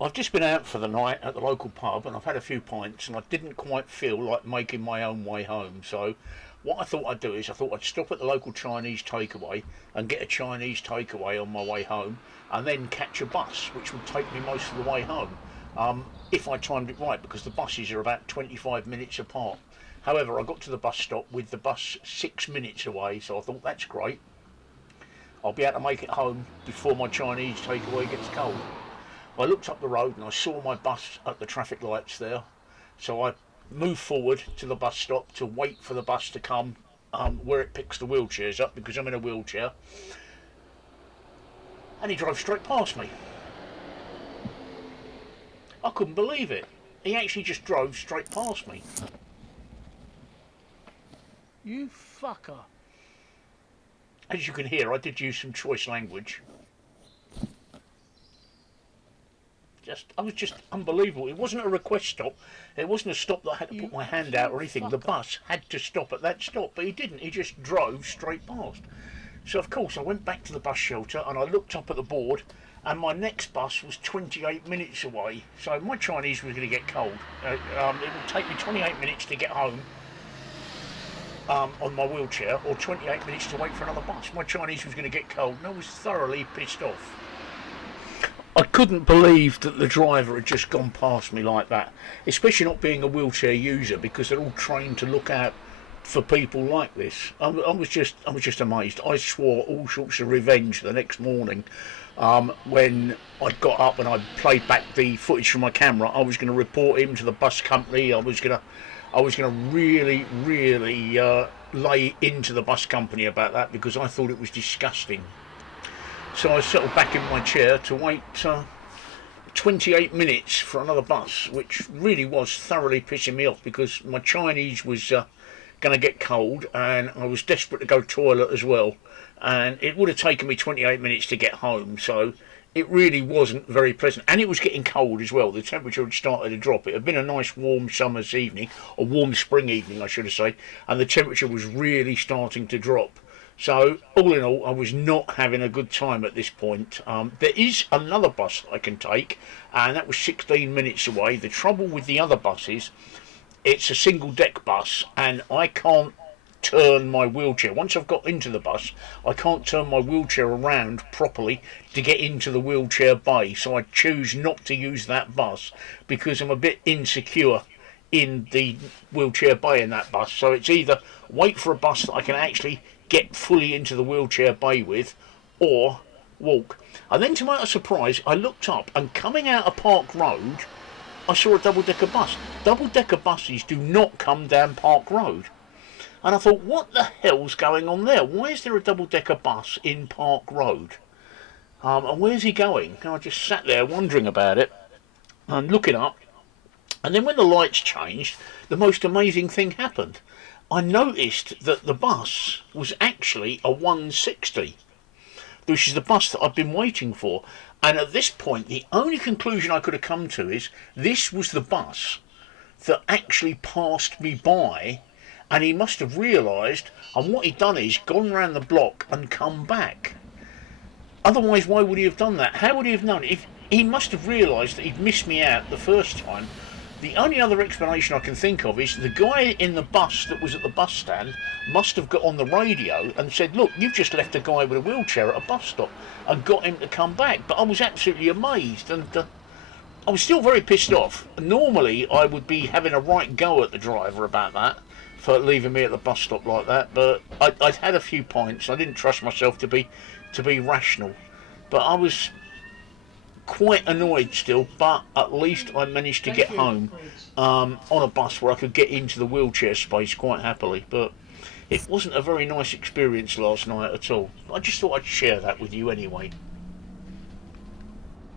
I've just been out for the night at the local pub and I've had a few pints and I didn't quite feel like making my own way home. So, what I thought I'd do is I thought I'd stop at the local Chinese takeaway and get a Chinese takeaway on my way home and then catch a bus, which would take me most of the way home. If I timed it right, because the buses are about 25 minutes apart. However, I got to the bus stop with the bus 6 minutes away, so I thought that's great. I'll be able to make it home before my Chinese takeaway gets cold. I looked up the road and I saw my bus at the traffic lights there, so I moved forward to the bus stop to wait for the bus to come where it picks the wheelchairs up because I'm in a wheelchair, and he drove straight past me. I couldn't believe it. He actually just drove straight past me. You fucker. As you can hear, I did use some choice language. I was just unbelievable. It wasn't a request stop. It wasn't a stop that I had to put my hand out or anything. The bus had to stop at that stop, but he didn't. He just drove straight past. So of course I went back to the bus shelter and I looked up at the board, and my next bus was 28 minutes away. So my Chinese was going to get cold. It would take me 28 minutes to get home on my wheelchair, or 28 minutes to wait for another bus. My Chinese was going to get cold, and I was thoroughly pissed off. I couldn't believe that the driver had just gone past me like that, especially not being a wheelchair user, because they're all trained to look out for people like this. I was just amazed. I swore all sorts of revenge the next morning when I got up and I played back the footage from my camera. I was going to report him to the bus company. I was going to really, really lay into the bus company about that, because I thought it was disgusting. So I settled back in my chair to wait 28 minutes for another bus, which really was thoroughly pissing me off, because my Chinese was going to get cold and I was desperate to go to the toilet as well. And it would have taken me 28 minutes to get home, so it really wasn't very pleasant. And it was getting cold as well. The temperature had started to drop. It had been a nice warm summer's evening, a warm spring evening I should have said, and the temperature was really starting to drop. So, all in all, I was not having a good time at this point. There is another bus that I can take, and that was 16 minutes away. The trouble with the other buses, it's a single deck bus, and I can't turn my wheelchair. Once I've got into the bus, I can't turn my wheelchair around properly to get into the wheelchair bay. So I choose not to use that bus because I'm a bit insecure in the wheelchair bay in that bus. So it's either wait for a bus that I can actually get fully into the wheelchair bay with, or walk. And then, to my surprise, I looked up, and coming out of Park Road, I saw a double-decker bus. Double-decker buses do not come down Park Road. And I thought, what the hell's going on there? Why is there a double-decker bus in Park Road? And where's he going? And I just sat there wondering about it and looking up. And then when the lights changed, the most amazing thing happened. I noticed that the bus was actually a 160, which is the bus that I've been waiting for. And at this point, the only conclusion I could have come to is this was the bus that actually passed me by, and he must have realised, and what he'd done is gone round the block and come back. Otherwise, why would he have done that? How would he have known? If he must have realised that he'd missed me out the first time. The only other explanation I can think of is the guy in the bus that was at the bus stand must have got on the radio and said, look, you've just left a guy with a wheelchair at a bus stop, and got him to come back. But I was absolutely amazed, and I was still very pissed off. Normally I would be having a right go at the driver about that for leaving me at the bus stop like that, but I'd had a few pints. I didn't trust myself to be rational, but I was quite annoyed still, but at least I managed to get home on a bus where I could get into the wheelchair space quite happily. But it wasn't a very nice experience last night at all. I just thought I'd share that with you anyway.